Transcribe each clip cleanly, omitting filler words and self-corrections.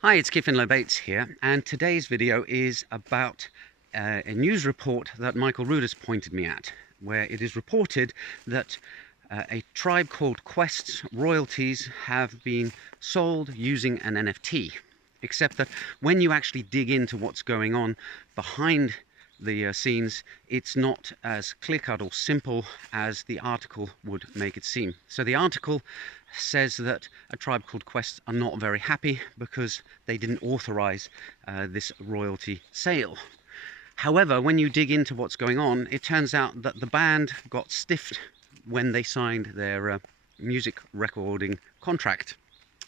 Hi, it's Kiffin Lobates here, and today's video is about a news report that Michael Rudess pointed me at, where it is reported that a tribe called Quest's royalties have been sold using an NFT, except that when you actually dig into what's going on behind the scenes, it's not as clear-cut or simple as the article would make it seem. So the article says that a tribe called Quest are not very happy because they didn't authorize this royalty sale. However, when you dig into what's going on, it turns out that the band got stiffed when they signed their music recording contract.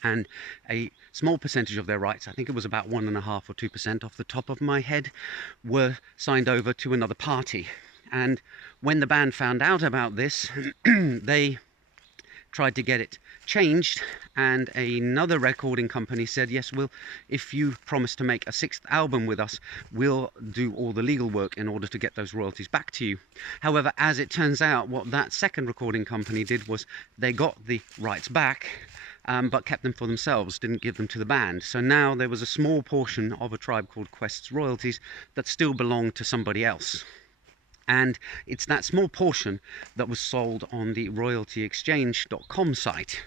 And a small percentage of their rights, I think it was about 1.5% or 2% off the top of my head, were signed over to another party. And when the band found out about this, they tried to get it changed, and another recording company said, yes, if you promise to make a 6th album with us, we'll do all the legal work in order to get those royalties back to you. However, as it turns out, what that second recording company did was they got the rights back, but kept them for themselves, didn't give them to the band. So now there was a small portion of A Tribe Called Quest's royalties that still belonged to somebody else. And it's that small portion that was sold on the royaltyexchange.com site.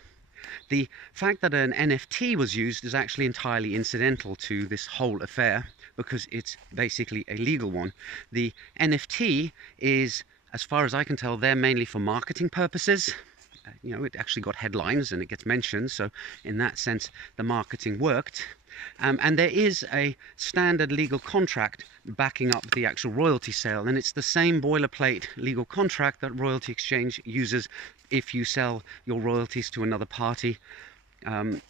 The fact that an NFT was used is actually entirely incidental to this whole affair, because it's basically a legal one. The NFT is, as far as I can tell, they're mainly for marketing purposes. It actually got headlines and it gets mentioned, so in that sense the marketing worked. And there is a standard legal contract backing up the actual royalty sale, and it's the same boilerplate legal contract that Royalty Exchange uses if you sell your royalties to another party in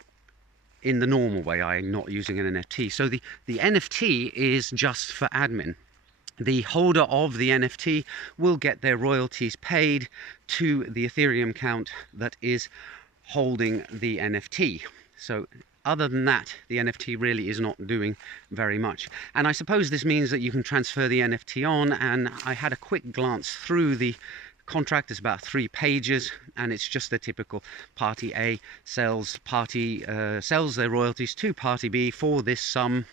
the normal way, not using an NFT. So the NFT is just for admin. The holder of the NFT will get their royalties paid to the Ethereum account that is holding the NFT. So other than that, the NFT really is not doing very much. And I suppose this means that you can transfer the NFT on, and I had a quick glance through the contract. It's about 3 pages, and it's just the typical party A sells their royalties to party B for this sum,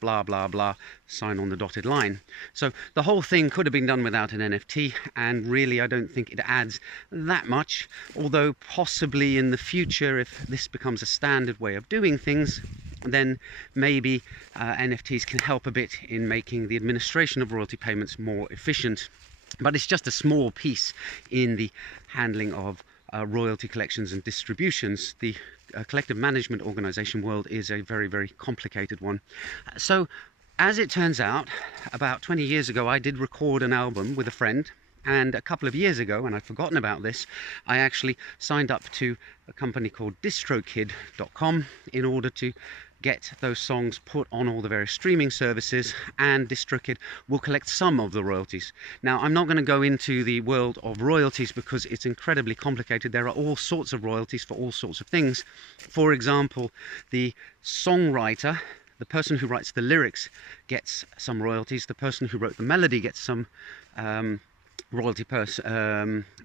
blah blah blah, sign on the dotted line. So the whole thing could have been done without an NFT, and really I don't think it adds that much, although possibly in the future, if this becomes a standard way of doing things, then maybe NFTs can help a bit in making the administration of royalty payments more efficient. But it's just a small piece in the handling of royalty collections and distributions. The collective management organization world is a very, very complicated one. So as it turns out, about 20 years ago, I did record an album with a friend. And a couple of years ago, and I'd forgotten about this, I actually signed up to a company called distrokid.com in order to get those songs put on all the various streaming services, and DistroKid will collect some of the royalties. Now, I'm not going to go into the world of royalties because it's incredibly complicated. There are all sorts of royalties for all sorts of things. For example, the songwriter, the person who writes the lyrics, gets some royalties. The person who wrote the melody gets some royalty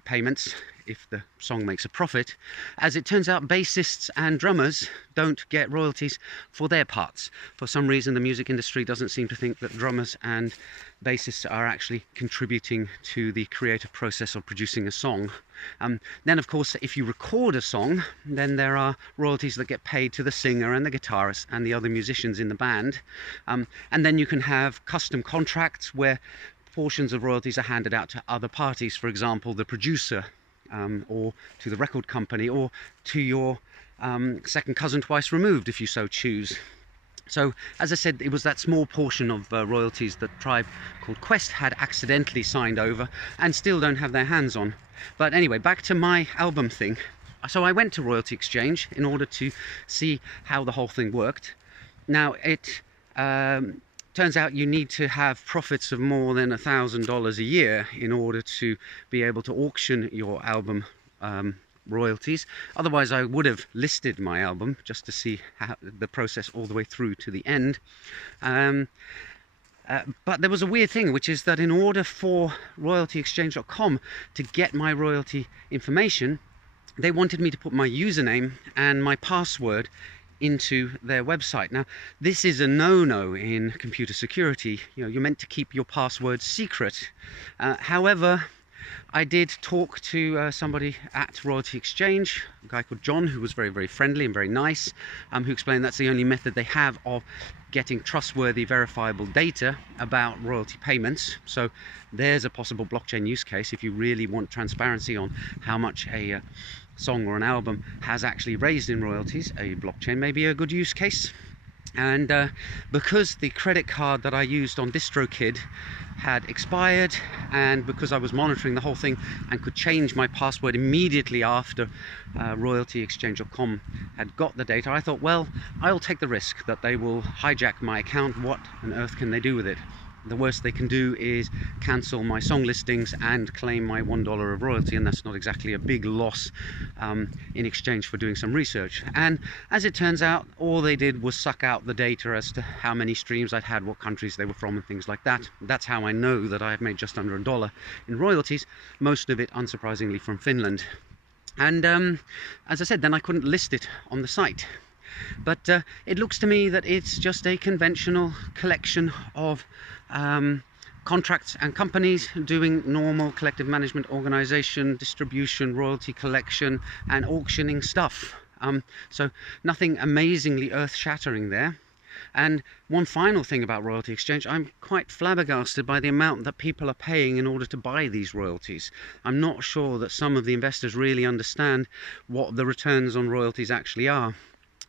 payments if the song makes a profit. As it turns out, bassists and drummers don't get royalties for their parts. For some reason, the music industry doesn't seem to think that drummers and bassists are actually contributing to the creative process of producing a song. Then, of course, if you record a song, then there are royalties that get paid to the singer and the guitarist and the other musicians in the band. And then you can have custom contracts where portions of royalties are handed out to other parties, for example, the producer, or to the record company, or to your second cousin twice removed, if you so choose. So, as I said, it was that small portion of royalties that Tribe Called Quest had accidentally signed over and still don't have their hands on. But anyway, back to my album thing. So I went to Royalty Exchange in order to see how the whole thing worked. Now, it turns out you need to have profits of more than $1,000 a year in order to be able to auction your album royalties. Otherwise, I would have listed my album just to see how the process all the way through to the end. But there was a weird thing, which is that in order for royaltyexchange.com to get my royalty information, they wanted me to put my username and my password into their website. Now, this is a no-no in computer security. You know, you're meant to keep your passwords secret. However, I did talk to somebody at Royalty Exchange, a guy called John, who was very, very friendly and very nice, who explained that's the only method they have of getting trustworthy, verifiable data about royalty payments. So there's a possible blockchain use case if you really want transparency on how much a song or an album has actually raised in royalties. A blockchain may be a good use case. And because the credit card that I used on DistroKid had expired, and because I was monitoring the whole thing and could change my password immediately after royaltyexchange.com had got the data, I thought, well, I'll take the risk that they will hijack my account. What on earth can they do with it? The worst they can do is cancel my song listings and claim my $1 of royalty, and that's not exactly a big loss in exchange for doing some research. And as it turns out, all they did was suck out the data as to how many streams I'd had, what countries they were from, and things like that. That's how I know that I have made just under $1 in royalties, most of it unsurprisingly from Finland. And as I said, then I couldn't list it on the site. But it looks to me that it's just a conventional collection of contracts and companies doing normal collective management organization, distribution, royalty collection and auctioning stuff. So nothing amazingly earth-shattering there. And one final thing about Royalty Exchange, I'm quite flabbergasted by the amount that people are paying in order to buy these royalties. I'm not sure that some of the investors really understand what the returns on royalties actually are.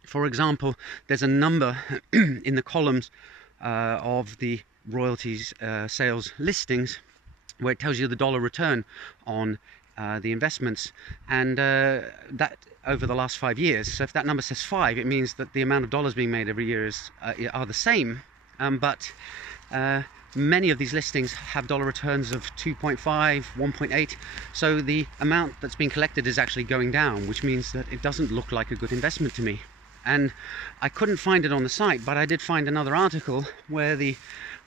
For example, there's a number in the columns of the royalties sales listings where it tells you the dollar return on the investments, and that over the last 5 years. So if that number says 5, it means that the amount of dollars being made every year are the same, but many of these listings have dollar returns of 2.5, 1.8, so the amount that's being collected is actually going down, which means that it doesn't look like a good investment to me. And I couldn't find it on the site, but I did find another article where the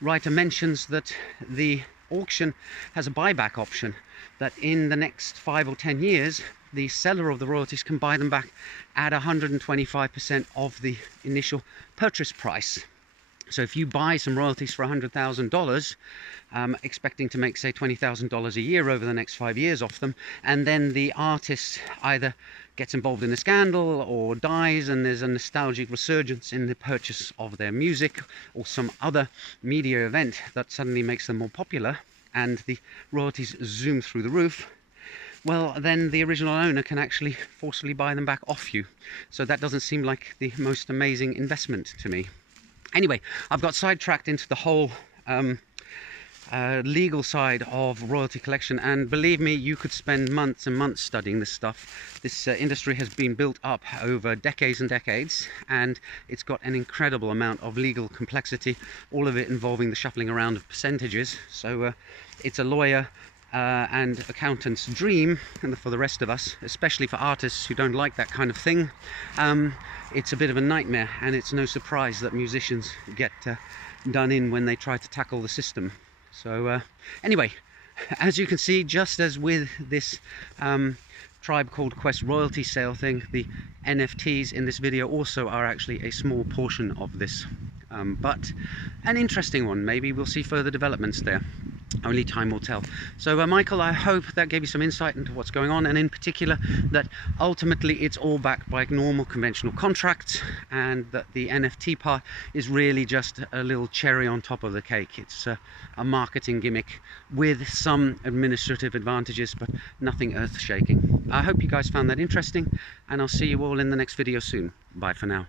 writer mentions that the auction has a buyback option, that in the next 5 or 10 years the seller of the royalties can buy them back at 125% of the initial purchase price. So if you buy some royalties for $100,000, expecting to make, say, $20,000 a year over the next 5 years off them, and then the artist either gets involved in a scandal or dies and there's a nostalgic resurgence in the purchase of their music, or some other media event that suddenly makes them more popular and the royalties zoom through the roof, well, then the original owner can actually forcibly buy them back off you. So that doesn't seem like the most amazing investment to me. Anyway, I've got sidetracked into the whole legal side of royalty collection, and believe me, you could spend months and months studying this stuff. This industry has been built up over decades and decades, and it's got an incredible amount of legal complexity, all of it involving the shuffling around of percentages. So it's a lawyer and accountant's dream, and for the rest of us, especially for artists who don't like that kind of thing, it's a bit of a nightmare, and it's no surprise that musicians get done in when they try to tackle the system. So anyway, as you can see, just as with this Tribe Called Quest royalty sale thing, the NFTs in this video also are actually a small portion of this, but an interesting one. Maybe we'll see further developments there. Only time will tell. So Michael, I hope that gave you some insight into what's going on, and in particular that ultimately it's all backed by normal conventional contracts, and that the NFT part is really just a little cherry on top of the cake. It's a marketing gimmick with some administrative advantages, but nothing earth-shaking. I hope you guys found that interesting, and I'll see you all in the next video soon. Bye for now.